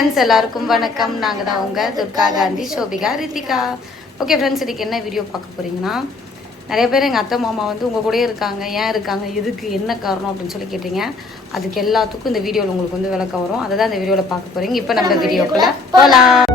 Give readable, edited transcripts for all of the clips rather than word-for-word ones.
Friends, எல்லாருக்கும் வணக்கம். நாங்கள் தான் உங்கள் துர்கா காந்தி, சோபிகா, ரித்திகா. ஓகே ஃப்ரெண்ட்ஸ், இன்றைக்கி என்ன வீடியோ பார்க்க போகிறீங்கன்னா, நிறைய பேர் எங்கள் அத்தை மாமா வந்து உங்கள் கூடயே இருக்காங்க, ஏன் இருக்காங்க, எதுக்கு, என்ன காரணம் அப்படின்னு சொல்லி கேட்டீங்க. அதுக்கு எல்லாத்துக்கும் இந்த வீடியோவில் உங்களுக்கு வந்து விளக்கம் வரும். அதை தான் இந்த வீடியோவில் பார்க்க போகிறீங்க. இப்போ நம்ம வீடியோக்குள்ளே போகலாம்.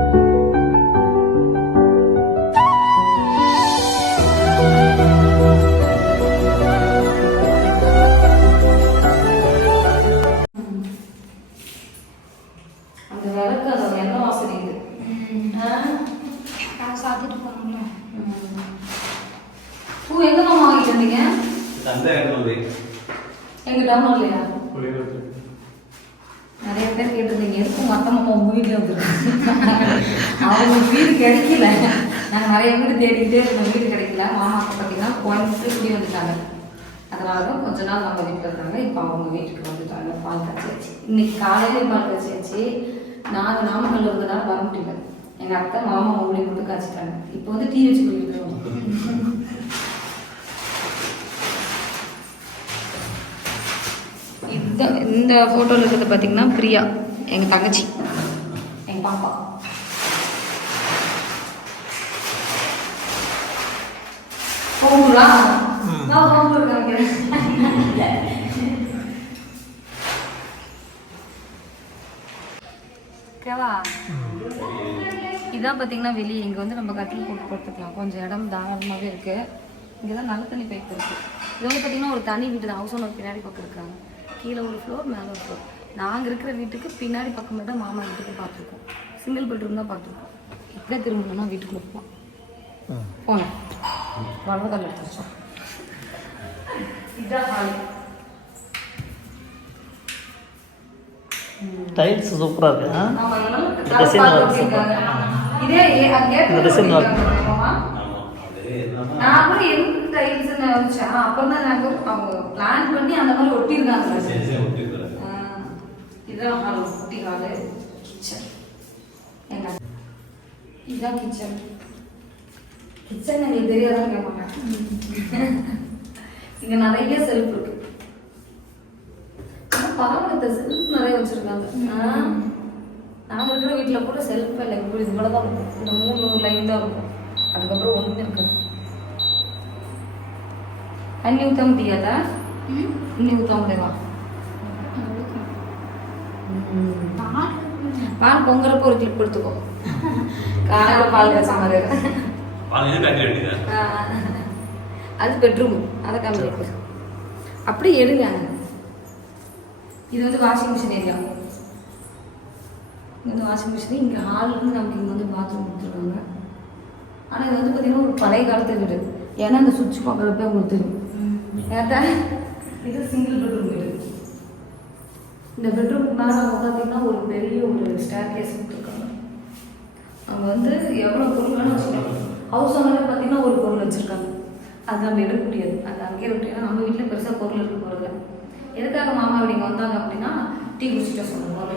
நிறைய பேர் கேட்டிருந்தீங்க, எதுக்கும் மற்ற மாமா உங்க வீட்டில் வந்துருக்காங்க. அவங்க வீடு கிடைக்கல. நாங்கள் நிறைய வீடு தேடிக்கிட்டே இருக்கோம், வீடு கிடைக்கல. மாமா பார்த்தீங்கன்னா கோயம்புத்தூர் குடி வந்துட்டாங்க. அதனால தான் கொஞ்ச நாள் நம்ம வீட்டில் இருக்காங்க. இப்போ அவங்க வீட்டுக்கு வந்துட்டாங்க. பால் காய்ச்சியாச்சு. இன்னைக்கு காலையிலே பால் காய்ச்சியாச்சு. நாங்கள் நாமக்கல்ல இருந்தனால வர முடியல. எங்கள் அத்தை மாமா அவங்களே மட்டும் காய்ச்சிட்டாங்க. இப்போ வந்து டீ வச்சு குடிக்கிட்டு இந்த ஃபோட்டோவில் இருக்கிறது பார்த்தீங்கன்னா பிரியா, எங்கள் தங்கச்சி, எங்கள் பாப்பா. போகுங்களா? ஓகேவா? இதான் பார்த்தீங்கன்னா வெளியே. இங்கே வந்து நம்ம கட்டில் போட்டு கொடுத்துக்கலாம். கொஞ்சம் இடம் தாராளமாகவே இருக்குது. இங்கே தான் நல்ல தண்ணி பைப் இருக்குது. இது வந்து பார்த்தீங்கன்னா ஒரு தனி வீடு தான். ஹவுஸ் ஓனர் பின்னாடி பக்கம் இருக்காங்க. கீழே ஒரு ஃப்ளோர், மேலே ஒரு ஃப்ளோர். நாங்கள் இருக்கிற வீட்டுக்கு பின்னாடி பக்கம் மட்டும் மாமா வீட்டுக்கு பார்த்துருக்கோம். சிங்கிள் பெட்ரூம் தான் பார்த்துருக்கோம். இப்படியே திரும்பணும்னா வீட்டுக்குள்ள போகலாம். போனேன் வளர்கல் எடுத்து வச்சோம். இதுதான் ஹால். டைல்ஸ் சூப்பரா இருக்கு. இதே நான் கூட எந்த டைல்ஸ்ன்னு வச்சேன். அப்பதான் நாங்க அவங்க பிளான் பண்ணி அந்த மாதிரி ஒட்டிருக்காங்க. இதுதான் ஹால், குட்டி ஹாலு. கிச்சன், இதுதான் கிச்சன். கிச்சன் எங்களுக்கு தெரியாதான் கேட்பாங்க. இங்க நிறைய செல்ஃப் இருக்கு. பரவாயில்ல, செல்ஃப் நிறைய வச்சிருக்காங்க. நாங்க இருக்கிற வீட்டுல கூட செல்ஃப் இல்லை. இவ்வளவுதான் இருக்கும். இந்த 3 லைன் தான் இருக்கும். அதுக்கப்புறம் ஒண்ணுமே இருக்காது. அன்னி ஊற்ற முடியாதா? இன்னி ஊற்ற முடியவா? பால் பொங்குறப்போ ஒரு கிளிப் எடுத்துக்கோ. காலையில் பால் காய்ச்ச மாதிரி அது பெட்ரூம். அதை காமிக்க அப்படி எடுங்க. இது வந்து வாஷிங் மிஷின் ஏரியா. இங்கே வந்து வாஷிங் மிஷின். இங்கே ஹால்லேருந்து நமக்கு இங்கே வந்து பாத்ரூம் கொடுத்துருக்காங்க. ஆனால் இது வந்து பார்த்தீங்கன்னா ஒரு பழைய காலத்து வீடு. ஏன்னா இந்த சுவிட்ச் பார்க்குறப்ப உங்களுக்கு தெரியும். ஏட்டா இது சிங்கிள் பெட்ரூம் வீடு. இந்த பெட்ரூமுக்கு மேலே நம்ம பார்த்தீங்கன்னா ஒரு பெரிய ஒரு ஸ்டேர் கேஸ் கொடுத்துருக்காங்க. அவங்க வந்து எவ்வளோ பொருள் வேணும் வச்சுருக்காங்க. ஹவுஸ் ஓனரே பார்த்தீங்கன்னா ஒரு பொருள் வச்சுருக்காங்க. அது நம்ம எடுக்க முடியாது. அது அங்கேயே விட்டீங்கன்னா நம்ம வீட்டில் பெருசாக பொருள் இருக்க போகிறது. எதுக்காக மாமா அப்படிங்க வந்தாங்க அப்படின்னா டீ குடிச்சிட்டு சொல்லுவாங்க.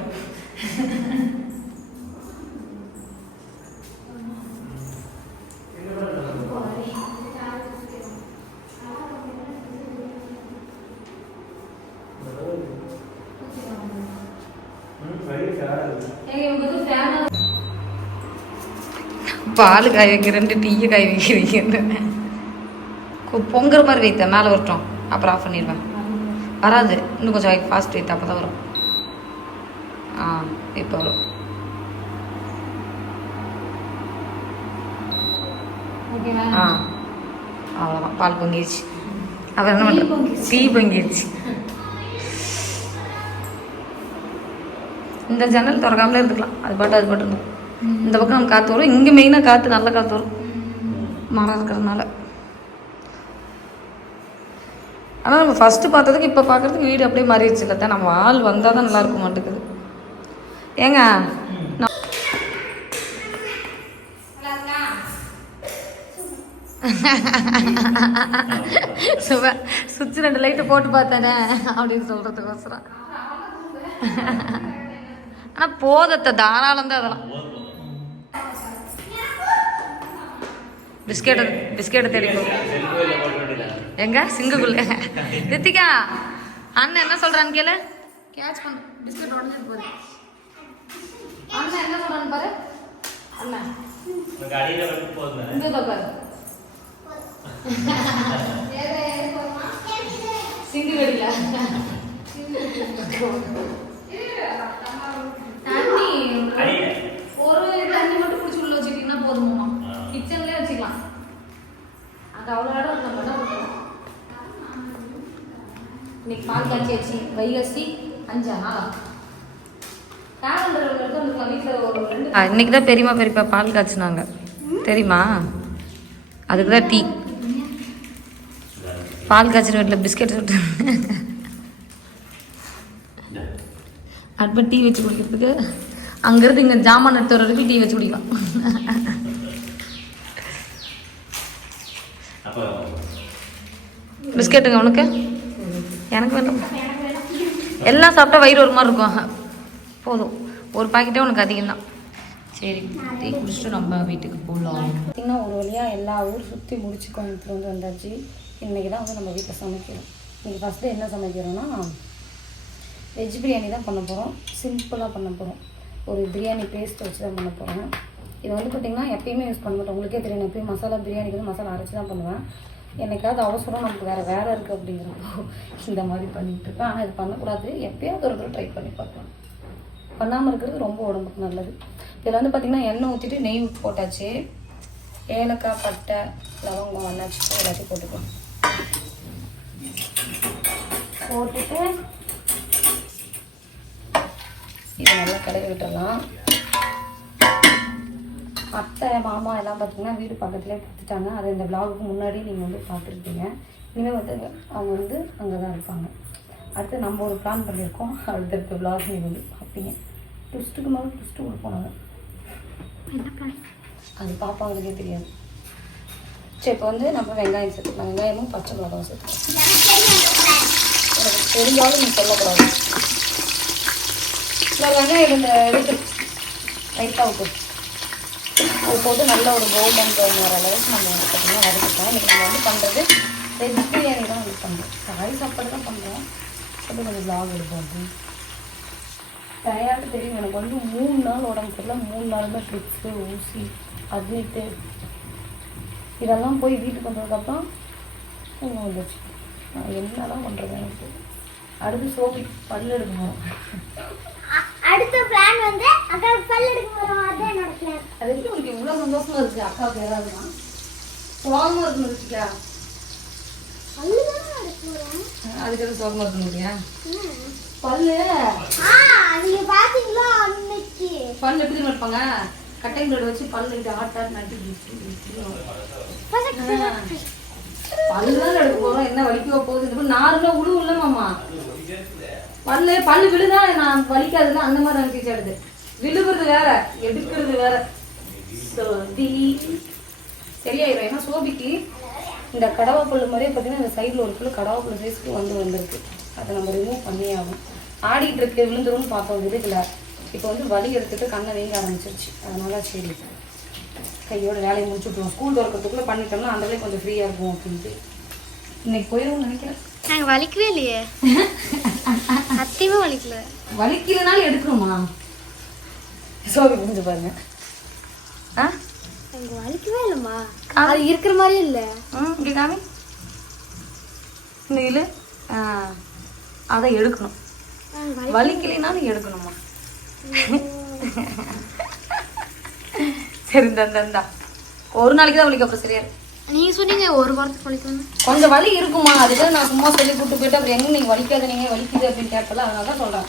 பால் காய வைக்கிறேன், டீயை காய வைக்கிறீங்க. பொங்குற மாதிரி வைத்தேன், மேலே வரட்டும், அப்புறம் ஆஃப் பண்ணிடுவேன். வராது, இன்னும் கொஞ்சம் ஃபாஸ்ட் வைத்தேன், அப்போ தான் வரும். இப்போ வரும். அவ்வளோதான், பால் பொங்கிடுச்சு. அப்புறம் என்ன பண்ணுறோம், டீ பொங்கிடுச்சு. இந்த ஜன்னல் திறக்காமலே இருந்துக்கலாம். அது பாட்டு இருந்தோம். இந்த பக்கம் காற்று வரும். இங்கே மெயினாக காற்று, நல்ல காற்று வரும், மரம் இருக்கிறதுனால. ஆனால் நம்ம ஃபஸ்ட்டு பார்த்ததுக்கு இப்போ பார்க்குறதுக்கு வீடு அப்படியே மாறிடுச்சு. இல்லை தான் நம்ம ஆள் வந்தால் தான் நல்லா இருக்க மாட்டேங்குது. ஏங்க சுவிட்ச் 2 லைட்டை போட்டு பார்த்தானே அப்படின்னு சொல்கிறதுக்கோசரம். ஆனால் போதத்தை தாராளம் தான் அதெல்லாம். பிஸ்கெட்டை தேடிக்கோ. எங்க சிங்கக்குள்ள ரித்திகா அண்ணன் என்ன சொல்றான்னு கேளு. கேட்ச் பண்ணு. பிஸ்கெட் உடஞ்சிட்டு போகுது. அண்ணா என்ன சொல்றான்னு பாரு. அண்ணா गाड़ी में बैठ पोज में இங்க பாரு. சிங்கிள் வெடில தண்ணி ஒரு தண்ணி மட்டும் குடிச்சு உள்ள வச்சுக்கிட்டீங்கன்னா போதுமாமா. கிச்சன்லயே வச்சுக்கலாம். அது அவ்வளோ இடம் நம்ம என்ன பண்ணுறோம். இன்னைக்கு பால் காய்ச்சி வைகாசி 5 நாளா இன்னைக்கு தான் பெரியம்மா பெரியப்பா பால் காய்ச்சினாங்க தெரியுமா. அதுக்கு தான் டீ பால் காய்ச்சின வீட்டில் பிஸ்கெட் சுட்டு அடுப்பு டீ வச்சு குடிக்கிறதுக்கு அங்கேருந்து இங்கே ஜாமான் எடுத்து வர்றதுக்கு டீ வச்சு குடிக்கலாம். பிஸ்கெட்டுங்க உனக்கு எனக்கு வேண்டாம். எல்லாம் சாப்பிட்டா வயிறு ஒரு மாதிரி இருக்கும். போதும் ஒரு பாக்கெட்டே உனக்கு அதிகம்தான். சரி டீ குடிச்சிட்டு நம்ம வீட்டுக்கு போகலாம். பார்த்திங்கன்னா ஒரு வழியாக எல்லா ஊர் சுற்றி முடிச்சு கோயம்புத்தூர் வந்தாச்சு. இன்றைக்கி தான் நம்ம வீட்டில் சமைக்கிறோம். இன்றைக்கி ஃபஸ்ட்டு என்ன சமைக்கிறோன்னா வெஜ் பிரியாணி தான் பண்ண போகிறோம். சிம்பிளாக பண்ண போகிறோம். ஒரு பிரியாணி பேஸ்ட் வச்சு தான் பண்ண போகிறேன். இது பார்த்திங்கன்னா எப்பயுமே யூஸ் பண்ண மாட்டோம். உங்களுக்கே தெரியும், எப்பயும் மசாலா பிரியாணிக்கு வந்து மசாலா அரைச்சி தான் பண்ணுவேன். என்னைக்காவது அவசரம் நமக்கு வேறு இருக்குது அப்படிங்கிறப்போ இந்த மாதிரி பண்ணிகிட்ருக்கேன். ஆனால் இது பண்ணக்கூடாது. எப்பயாவது ஒரு தடவை ட்ரை பண்ணி பார்க்கலாம். பண்ணாமல் இருக்கிறது ரொம்ப உடம்புக்கு நல்லது. இதில் பார்த்திங்கன்னா எண்ணெய் ஊற்றிட்டு நெய் ஊற்றி போட்டாச்சு. ஏலக்காய், பட்டை, லவங்கம், அன்னாச்சி எல்லாத்தையும் போட்டுக்கலாம். போட்டுட்டு இதை நல்லா கலரி விட்டுடலாம். அத்தை மாமா எல்லாம் பார்த்திங்கன்னா வீடு பக்கத்துலேயே கொடுத்துட்டாங்க. அது இந்த விளாகுக்கு முன்னாடி நீங்கள் பார்த்துருப்பீங்க. இனிமேல் அவங்க அங்கே தான் இருப்பாங்க. அடுத்து நம்ம ஒரு பிளான் பண்ணியிருக்கோம். அடுத்தடுத்த விளாக் நீங்கள் பார்ப்பீங்க. ட்விஸ்ட்டுக்கு மேலே ட்விஸ்ட்டு கொடுப்போம். அது பாப்பாங்களுக்கே தெரியாது. சரி இப்போ நம்ம வெங்காயம் சேர்த்துக்கலாம். வெங்காயமும் பச்சை மிளகாவும் சேர்த்துக்கலாம். எனக்கு தெரிஞ்சாலும் நீ சொல்லக்கூடாது. இந்த வெங்காயம் இந்த எடுத்து லைட்டாக விட்டு அது போட்டு நல்ல ஒரு கோல்டன் ப்ரௌன் வர அளவுக்கு நம்ம பார்த்திங்கன்னா வதக்கிட்டோம். இன்றைக்கி நம்ம பண்ணுறது வெஜ் பிரியாணி தான் பண்ணுறோம். காய் சாப்பாடு தான் பண்ணுறோம். அப்படி கொஞ்சம் விளாக் எடுப்போம். அப்படின்னு டயர்டு தெரியும் எனக்கு 3 நாள் உடம்பு தெரியல. 3 நாள் தான் ட்ரிப்ஸு, ஊசி, அட்மிட்டு இதெல்லாம் போய் வீட்டுக்கு வந்ததுக்கப்புறம் இன்னும் வந்துச்சு. நான் என்ன தான் பண்ணுறது எனக்கு. அடுத்து சோபி பல் எடுக்கணும். அடுத்த பிளான் அக்காவுக்கு பல் எடுக்க போகிறோம். அதுதான் என்னோட பிளான். அது எப்படி உங்களுக்கு இவ்வளோ சந்தோஷமாக இருக்குது? அக்காவுக்கு ஏதாவதுனா சோகமாக இருக்குன்னு வச்சுக்கா. பல்லு தான் எடுக்க போகிறேன். அதுக்கு எதுவும் சோகமாக இருக்கணும் இல்லையா? பல்லு நீங்க பாத்தீங்களா அன்னைக்கு பல்லு எப்படி இருப்பாங்க? கட்டிங் பிளேட் வச்சு பல்லு ஆட்டா நட்டி பல்லுதான் எடுக்க போறோம். என்ன வலிக்க போகுது? நார்மலா உழுவு இல்ல மாமா. பல்லு விழுதா நான் வலிக்காதுல அந்த மாதிரி நினைச்சிட்டு எடுது. விழுவுறது வேற, எடுக்கிறது வேற. சரியாயிரும். ஏன்னா சோபிக்கு இந்த கடவா புல்லு மாதிரியே பார்த்தீங்கன்னா இந்த சைடில் ஒரு புல்லு கடவா புல்லு சைஸ்க்கு வந்திருக்கு. அதை நம்ம ரிமூவ் பண்ணியே ஆகும். ஆடிட்டு இருக்கு, விழுந்துரும்னு பார்த்தோம். விழுகல. இப்போ வலி எடுத்துட்டு கண்ணை வீங்க ஆரம்பிச்சிருச்சு. அதனால சரி கையோட வேலையை முடிச்சுட்ருவோம். ஸ்கூல் ஒர்க்கிறதுக்குள்ளே பண்ணிட்டோம்னா அந்த வேலையை கொஞ்சம் ஃப்ரீயாக இருக்கும் அப்படின்ட்டு இன்னைக்கு போயிடும்னு நினைக்கிறேன். நாங்கள் வலிக்கவே இல்லையே. சத்தியமாக வலிக்கல. வலிக்கலனாலும் எடுக்கணுமா? சோபி புரிஞ்சு பாருங்க. எனக்கு வலிக்கவே இல்லைம்மா. அது இருக்கிற மாதிரியே இல்லை. இங்கே காமி இந்த இல்லை. அதை எடுக்கணும். வலிக்கலைனாலும் எடுக்கணுமா? சரி இந்தா ஒரு நாளைக்கு தான் வலிக்க. அப்புறம் சரியா நீங்க சொன்னீங்க ஒரு வாரத்துக்கு வலிக்கணும். கொஞ்சம் வலி இருக்குமா? அதுதான் நான் சும்மா சொல்லி கூப்பிட்டு போயிட்டு அப்புறம் எங்க நீங்க வலிக்காத, நீங்க வலிக்குது அப்படின்னு கேட்கல. அதனால தான் சொல்றேன்.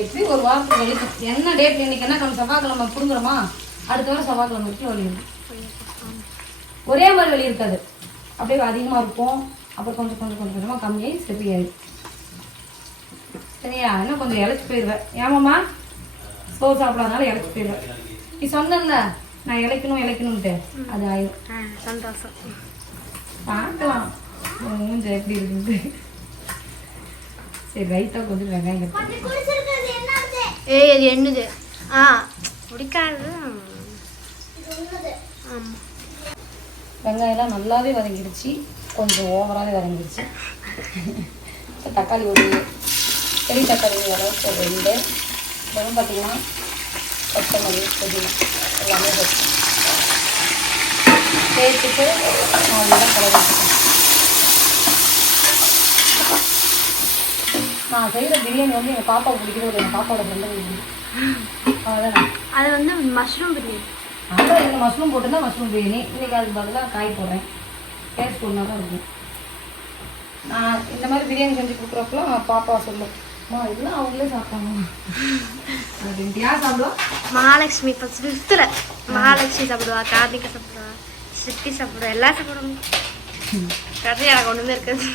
எப்படி ஒரு வாரத்துக்கு வலிக்கும். என்ன டேட் இன்னைக்கு என்ன கிழமை? செவ்வாய்க்கிழமை புடுங்குறோமா? அடுத்த வாரம் செவ்வாய்க்கிழமை வரைக்கும் வலி இருக்கும். ஒரே மாதிரி வலி இருக்காது. அப்படியே அதிகமா இருக்கும். அப்புறம் கொஞ்சம் கொஞ்சம் கொஞ்சம் கொஞ்சமா கம்மியாகி சரியாயிடும். சரியா? இன்னும் கொஞ்சம் இழைச்சி போயிடுவேன். ஏமாம்மா சோறு சாப்பிடாதனால இழைச்சி போயிடுவேன். நீ சொன்னல நான் இழைக்கணும்ட்டு அது ஆயிடும். சந்தோஷம். பார்க்கலாம் மூஞ்ச எப்படி இருக்குது. சரி ரைட்டாக கொஞ்சம் வெங்காயம் ஏய் அது என்னது? பிடிக்காது. ஆமாம் வெங்காயம்லாம் நல்லாவே வதங்கிடுச்சு. கொஞ்சம் ஓவராகவே வதங்கிடுச்சு. தக்காளி ஒரு பெரிய தக்காளி அளவுக்கு 2 வெறும் பார்த்தீங்கன்னா கொத்தமல்லி புதினா எல்லாமே சேர்த்துட்டு நல்லா கலரி வச்சுக்கணும். நான் செய்கிற பிரியாணி வந்து எங்கள் பாப்பாவுக்கு பிடிக்கிறது, எங்கள் பாப்பாவோட ஃப்ரெண்டு பிடிக்கும். அவ்வளோதான். அது வந்து மஷ்ரூம் பிரியாணி. அதான் இதில் மஷ்ரூம் போட்டுருந்தா மஷ்ரூம் பிரியாணி. இன்றைக்கி அதுக்கு பதிலாக காய் போடுறேன். டேஸ்ட் ஒன்றா தான் இருக்கும். நான் இந்த மாதிரி பிரியாணி செஞ்சு கொடுக்குறப்பெல்லாம் பாப்பா சொல்லும், அம்மா இதெல்லாம் அவங்களே சாப்பிட்டாங்க அப்படின்ட்டு. யார் சாப்பிடுவா? மகாலட்சுமி இப்போ 5th மகாலட்சுமி சாப்பிடுவா, கார்த்திகை சாப்பிடுவா, சித்தி சாப்பிடுவா, எல்லாம் சாப்பிடுவாங்க. கடைசி எனக்கு ஒன்றுமே இருக்குது.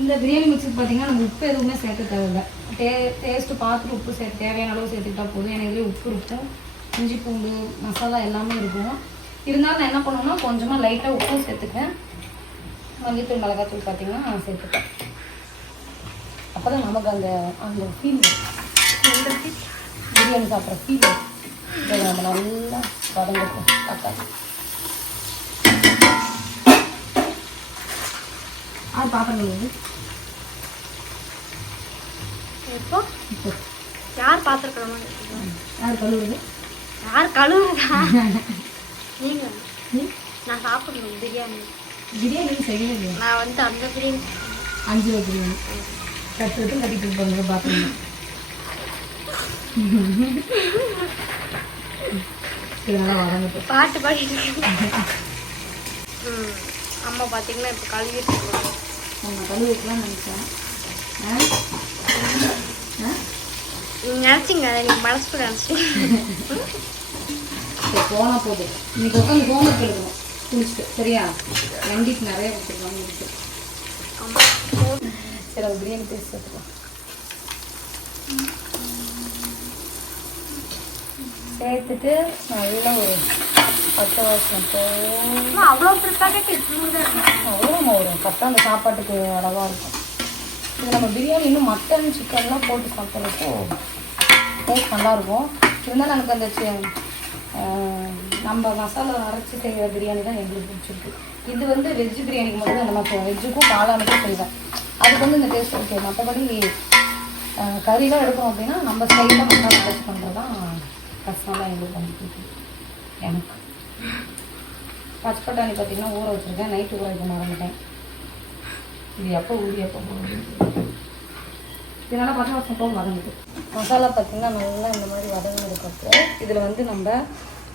இந்த பிரியாணி மிக்ஸுக்கு பார்த்தீங்கன்னா நம்ம உப்பு எதுவுமே சேர்க்க தேவையில்லை. டேஸ்ட்டு பார்த்துட்டு உப்பு சேர்த்து தேவையான அளவு சேர்த்துக்கிட்டா போதும். எனக்கு இதுலேயே உப்பு இருக்கும், இஞ்சி பூண்டு மசாலா எல்லாமே இருக்கும். இருந்தாலும் நான் என்ன பண்ணுவேன்னா கொஞ்சமாக லைட்டாக உப்பும் சேர்த்துக்கேன். மல்லித்தூள் மிளகாத்தூள் பார்த்தீங்கன்னா நான் சேர்த்துப்பேன். அப்போ தான் நமக்கு அந்த அந்த ஃபீல் வரும், பிரியாணி சாப்பிட்ற ஃபீல் வரும். இதை நம்ம நல்லா வதங்கிட்டோம். தக்காளி அது பாத்திரம் இப்போ யார் பாத்திரம் யார் கழுவுது? யார் கழுவுறதா? நீங்கள். நான் சாப்பிடணும் பிரியாணி. பிரியாணி செய்யவே இல்லையா? நான் வந்து அந்த பிரியாணி 5 ரூபா பிரியாணி கட்டு கட்டிட்டு இருப்பாங்க பாத்திரம். இதெல்லாம் வதங்கிட்டு பாட்டு பாடிட்டு அம்மா பார்த்தீங்கன்னா இப்போ கழுவிட்டு இருக்கோம். நம்ம கழுவிக்கலாம் நினைச்சேன். நினச்சிங்க நீங்கள் மனசு நினச்சிங்க. சரி போனால் போகுது. இன்னைக்கு உட்காந்து ஹோம்ஒர்க் எழுதணும் குளிச்சுட்டு. சரியா? ரெண்டிக்கு நிறைய கொடுத்துருக்காங்க முடிச்சு. சரி அது பிரியாணி பேசி சேர்த்துக்கலாம். சேர்த்துட்டு நல்லா ஒரு 10 வருஷம் போகும். அவ்வளோ பெருசாக அவ்வளோ வரும். கரெக்டாக அந்த சாப்பாட்டுக்கு அளவாக இருக்கும். இது நம்ம பிரியாணி இன்னும் மட்டன் சிக்கன்லாம் போட்டு சாப்பிட்றப்போ டேஸ்ட் நல்லாயிருக்கும். இருந்தாலும் எனக்கு அந்த நம்ம மசாலா அரைச்சி செய்கிற பிரியாணி தான் எங்களுக்கு பிடிச்சிருக்கு. இது வந்து வெஜ் பிரியாணிக்கு மட்டும் தான் அந்த மாதிரி செய்வேன். வெஜ்ஜுக்கும் காளானுக்கும் செய்வேன். அதுக்கு வந்து இந்த டேஸ்ட் ஓகே. மற்றபடி கறிலாம் எடுக்கணும் அப்படின்னா நம்ம ஸ்டைலில் மசாலா அரைச்சி பண்ணுறது தான் கஷ்டமாக எங்களுக்கு வந்து பிடிக்கும். எனக்கு பச்சை பட்டாணி பார்த்திங்கன்னா ஊற வச்சுருக்கேன். நைட்டு ஊற வைக்க மறந்துட்டேன். இது எப்போ ஊறி எப்போ போகுது. இதனால் 10 வருஷம் போக வதங்குது. மசாலா பார்த்திங்கன்னா நல்லா இந்த மாதிரி வதங்கினதுக்கப்புறம் இதில் வந்து நம்ம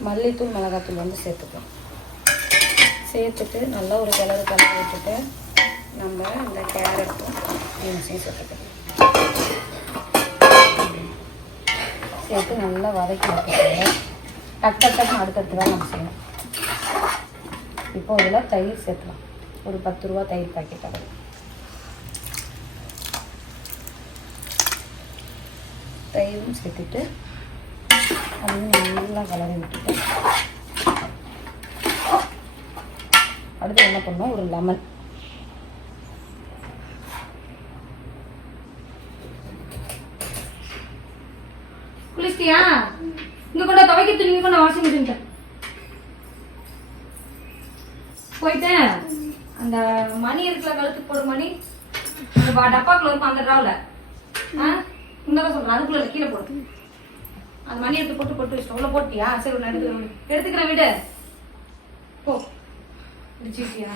மல்லித்தூள் மிளகாத்தூள் வந்து சேர்த்துக்கலாம். சேர்த்துட்டு நல்லா ஒரு கலர் விட்டுட்டு நம்ம இந்த கேரட்டும் பீன்ஸையும் சேர்த்துக்கலாம். சேர்த்து நல்லா வதக்கி வைக்கிறது. டக்குன்னு அடுத்தடுத்து தான் நம்ம செய்யணும். இப்போ இதில் தயிர் சேர்த்துலாம். ஒரு 10 ரூபா தயிர் பாக்கெட் ஆகுது. தயிரும் சேர்த்துட்டு அதையும் நல்லா கலரி விட்டுட்டு அடுத்து என்ன பண்ணோம், ஒரு லெமன். குளிச்சிட்டியா? இங்கே கொண்டா துவைக்க துணி, இங்கே கொண்டா வாஷிங் மிஷின் போயிட்டேன். அந்த மணி இருக்குல்ல, கழுத்துக்கு போடுற மணி, அந்த டப்பாக்குள்ள இருக்கும் அந்த ட்ராவில் உன்னதான் சொல்கிறேன். அதுக்குள்ள கீழே போடு. அந்த மணி எடுத்து போட்டு வச்சுட்டு உள்ள போட்டியா? சரி ஒன்று எடுத்துக்கிறேன் விடு. போ இடிச்சிட்டியா?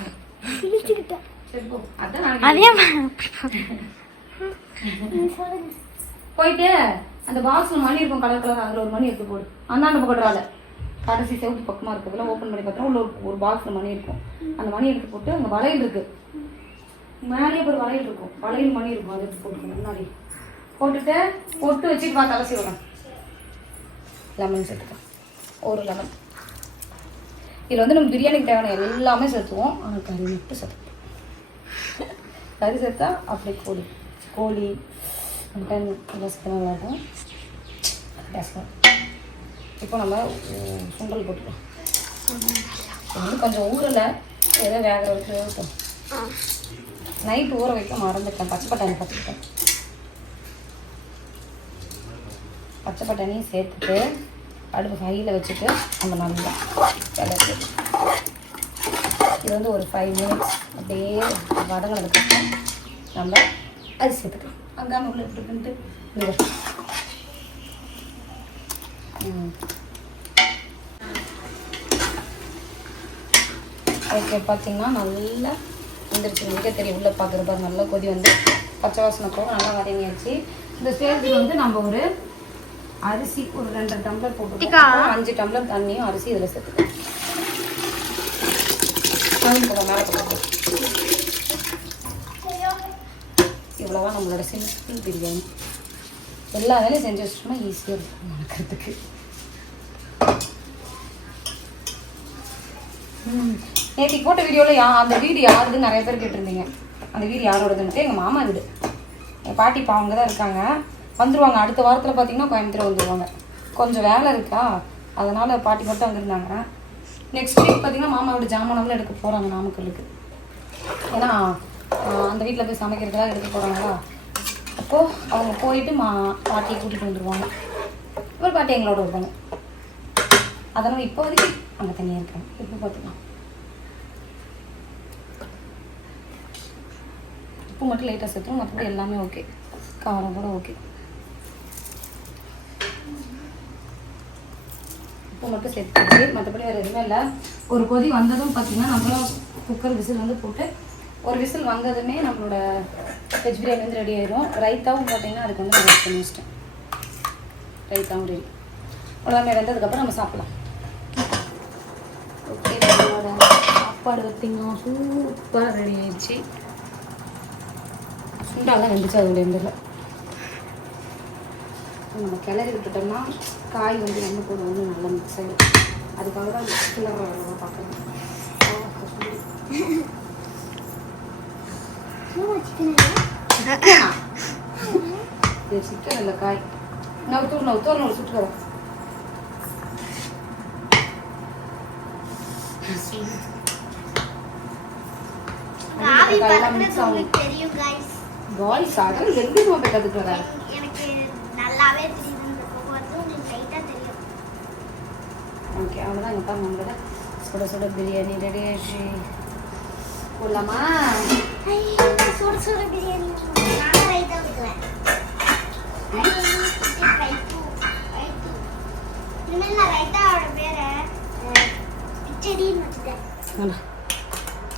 சரி போ. அதான் நான் போயிட்டு அந்த பாக்ஸில் மணி இருக்கும் கலர் கலர், அதில் ஒரு மணி எடுத்து போடு. அந்தாண்ட பக்கத்துறால கடைசி செவத்து பக்கமாக இருக்கிறதுல ஓப்பன் பண்ணி பார்த்தா உள்ள ஒரு பாக்ஸில் மணி இருக்கும். அந்த மணி எடுத்து போட்டு அங்கே வளையல் இருக்கு, மேலேயே ஒரு வளையல் இருக்கும், வளையல் மணி இருக்கும், அதை எடுத்து போட்டுக்கணும். முன்னாடி போட்டுட்டு பொட்டு வச்சுட்டு வா, கலசி விடணும். லெமன் சேர்த்துக்கலாம், ஒரு லெமன். இதில் வந்து நம்ம பிரியாணிக்கு தேவையான எல்லாமே சேர்த்துவோம். ஆனால் கறி மட்டும் சேர்த்துப்போம். கறி சேர்த்தா அப்படி கோழி மட்டன் எல்லாம் சேர்த்து நல்லாயிருக்கும். டேஸ்ட்டாக. இப்போ நம்ம சுண்டல் போட்டுக்கலாம். வந்து கொஞ்சம் ஊறலை, ஏதோ வேக வச்சு வேகட்டும். நைட்டு ஊற வைக்க மறந்துட்டேன். பச்சை பட்டாணி பார்த்துக்கிட்டேன். பச்சை பட்டாணியும் சேர்த்துட்டு அடுப்பு ஹையில் வச்சுட்டு நம்ம நல்லா கிளறி. இது வந்து ஒரு 5 மினிட்ஸ் அப்படியே வதங்கினதுக்கப்புறம் நம்ம அரிசி சேர்த்துக்கலாம். அங்காமல் உள்ள இருக்குன்ட்டு ஓகே, பார்த்தீங்கன்னா நல்லா வந்துருச்சு. உங்களுக்கே தெரியும், உள்ளே பார்க்குறப்ப நல்லா கொதி வந்து பச்சை வாசனை போக நல்லா வதங்கியாச்சு. இந்த ஸ்டேஜில் வந்து நம்ம ஒரு அரிசி ஒரு 2 டம்ளர் போட்டு 5 டம்ளர் தண்ணியும் அரிசி இதில் சேர்த்துக்கலாம். மேலே போட்டு இவ்வளோதான் நம்மளோட சிம்பிள் பிரியாணி. எல்லா வேலையும் செஞ்சு வச்சிட்டோம்னா ஈஸியாக இருக்கும் நடக்கிறதுக்கு. நேற்று போட்ட வீடியோவில் அந்த வீடு யாருதுன்னு நிறைய பேர் கேட்டிருந்தீங்க. அந்த வீடு யாரோடதுன்ட்டு எங்கள் மாமா வீடு. என் பாட்டி பாவங்க தான் இருக்காங்க, வந்துடுவாங்க. அடுத்த வாரத்தில் பார்த்தீங்கன்னா கோயம்புத்தூர் வந்துடுவாங்க. கொஞ்சம் வேலை இருக்கா, அதனால் பாட்டி மட்டும் வந்திருந்தாங்க. நெக்ஸ்ட் வீக் பார்த்தீங்கன்னா மாமா வீடு ஜாமானெல்லாம் எடுக்க போகிறாங்க நாமக்கலுக்கு. ஏன்னா அந்த வீட்டில் போய் சமைக்கிறதுலாம் எடுக்க போகிறாங்களா, அப்போது அவங்க போயிட்டு பாட்டியை கூட்டிகிட்டு வந்துடுவாங்க. ஒரு பாட்டி எங்களோட இருப்பாங்க. அதனால் இப்போ வரைக்கும் அங்கே தனியாக இருக்காங்க. இப்போ பார்த்துக்கலாம். உப்பு மட்டும் லைட்டாக சேர்த்தும், மற்றபடி எல்லாமே ஓகே. காரம் கூட ஓகே. உப்பு மட்டும் சேர்த்துக்கிட்டு மற்றபடி வேறு எதுவுமே இல்லை. ஒரு கொதி வந்ததும் பார்த்திங்கன்னா நம்மளும் குக்கர் விசில் வந்து போட்டு ஒரு விசில் வந்ததுமே நம்மளோட வெஜ் பிரியாணி வந்து ரெடி ஆயிடும். ரைத்தாவும் பார்த்திங்கன்னா அதுக்கு வந்து நான் ரெடி பண்ணி வச்சிட்டேன். ரைத்தாவும் ரெடி. உடம்பு வெந்ததுக்கப்புறம் நம்ம சாப்பிட்லாம். ஓகே, நம்மளோட சாப்பாடு பார்த்திங்கன்னா சூப்பராக ரெடி ஆயிடுச்சு. சுண்டாலாம் வெந்துச்சு, அதில் இருந்தில்ல. நம்ம கிளறி விட்டுட்டோம்னா காய் வந்து எண்ணெய் கூட வந்து நல்லா மிக்ஸ் ஆகிடும். அதுக்காக தான் கிளற பார்க்கணும். இது சிக்கன் இல்லை, காய். நவுத்தூர் ஒரு சுட்டு வரும். பாய்ஸ் ஆக எங்கே போய் கற்றுட்டு வராரு. ஓகே, அவ்வளோதான். எங்கள் பாருங்க, நம்மளோட சுட சுட பிரியாணி ரெடி ஆயிடுச்சு. போடலாமா? சுட சுட பிரியாணி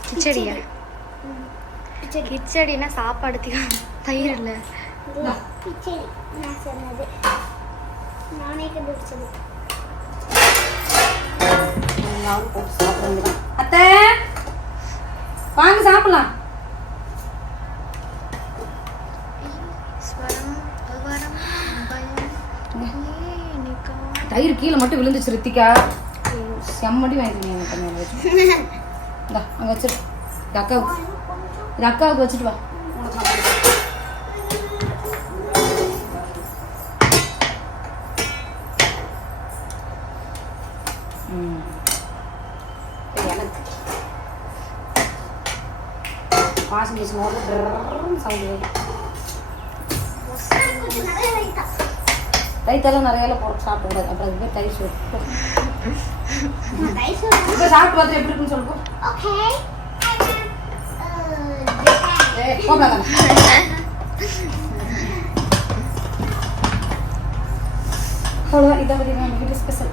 கிச்சடியா? கிச்சடினா சாப்பாடு தயிர் இல்லை. கிச்சடி நான் சொன்னது, நானே கண்டுபிடிச்சது. போட்டு சாப்பிட. அத்தை வாங்க சாப்பிடலாம். தயிர் கீழே மட்டும் விழுந்துச்சு ரித்திகா. செம்மடி வாங்கிக்கோங்க. அங்கே வச்சிரு. இது அக்காவுக்கு வச்சுட்டு வா. Washing machine sound. ரைத்தெல்லாம் நிறைய போட்டு சாப்பிடக்கூடாது. அப்புறம் அது பேர் தயிர் சோறு. இப்போ சாப்பிட்டு பார்த்து எப்படி இருக்குன்னு சொல்லுங்க. அவ்வளோதான். இதை பற்றி நம்ம வீட்டு ஸ்பெஷல்.